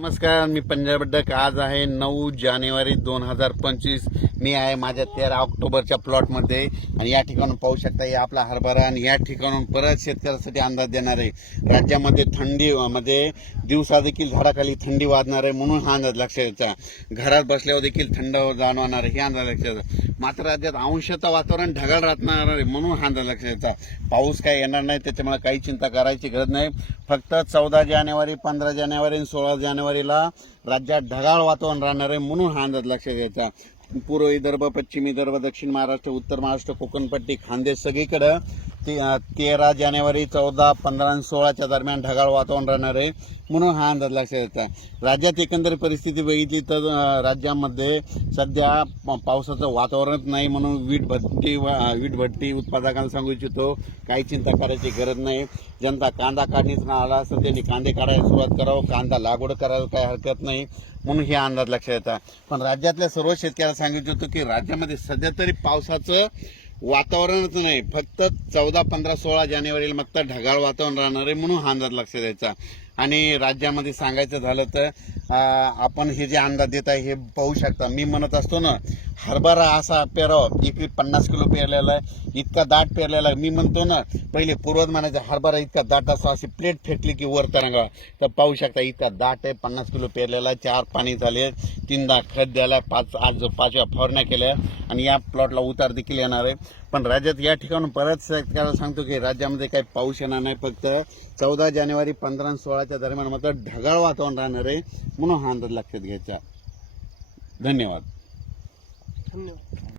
नमस्कार मी डक आज आहे नऊ जानेवारी दोन हजार पंचवीस मी आहे माझ्या तेरा ऑक्टोबरच्या प्लॉटमध्ये आणि या ठिकाणून पाहू शकता हे आपला हरभरा आणि या ठिकाणून परत शेतकऱ्यासाठी अंदाज देणार आहे राज्यामध्ये थंडीमध्ये दिवसा देखील झाडाखाली थंडी वाजणार आहे म्हणून हा अंदाज लक्षात घरात बसल्यावर देखील थंड जाणवणार आहे हे अंदाज लक्षात मात्र राज्यात अंशाचं वातावरण ढगाळ राहणार आहे म्हणून हा अंदाज लक्षात पाऊस काय येणार नाही त्याच्यामुळे काही चिंता करायची गरज नाही फक्त चौदा जानेवारी पंधरा जानेवारी आणि सोळा जानेवारीला राज्यात ढगाळ वातावरण राहणार आहे म्हणून हा अंदाज लक्षात घ्यायचा पूर्व विदर्भ पश्चिम विदर्भ दक्षिण महाराष्ट्र उत्तर महाराष्ट्र कोकणपट्टी खानदेश सगळीकडं ते तेरा जानेवारी चौदा पंधरा आणि सोळाच्या दरम्यान ढगाळ वातावरण राहणार आहे म्हणून हा अंदाज लक्षात आहे राज्यात एकंदर परिस्थिती बघितली तर राज्यामध्ये सध्या पावसाचं वातावरणच नाही म्हणून वीटभट्टी वीटभट्टी उत्पादकांना सांगू इच्छितो काही चिंता करायची गरज नाही जनता कांदा काढणीच ना आला असं त्यांनी कांदे काढायला सुरुवात करावं कांदा लागवड करायला काही हरकत नाही म्हणून हे अंदाज लक्षात येतात पण राज्यातल्या सर्व शेतकऱ्याला सांगितलं होतं की राज्यामध्ये सध्या तरी पावसाचं वातावरणच नाही फक्त चौदा पंधरा सोळा जानेवारीला मात्र ढगाळ वातावरण राहणार आहे म्हणून हा अंदाज लक्षात द्यायचा आणि राज्यामध्ये सांगायचं झालं तर आपण हे जे अंदाज देत आहे हे पाहू शकता मी म्हणत असतो ना हरभरा असा पेराव एक पन्नास किलो पेरलेला आहे इतका दाट पेरलेला आहे मी म्हणतो ना पहिले पूर्वज म्हणायचं हरभरा इतका दाट असा अशी प्लेट फेटली की वर तरंगा तर पाहू शकता इतका दाट आहे पन्नास किलो पेरलेला आहे चार पाणी झाले तीनदा खत द्यायला पाच आज पाचव्या फवारण्या केल्या आणि या प्लॉटला उतार देखील येणार आहे पण राज्यात या ठिकाणून परत सांगतो की राज्यामध्ये काही पाऊस येणार नाही फक्त चौदा जानेवारी पंधरा सोळा सकाळच्या दरम्यान मात्र ढगाळ वातावरण राहणार आहे म्हणून हा अंदाज लक्षात घ्यायचा धन्यवाद धन्यवाद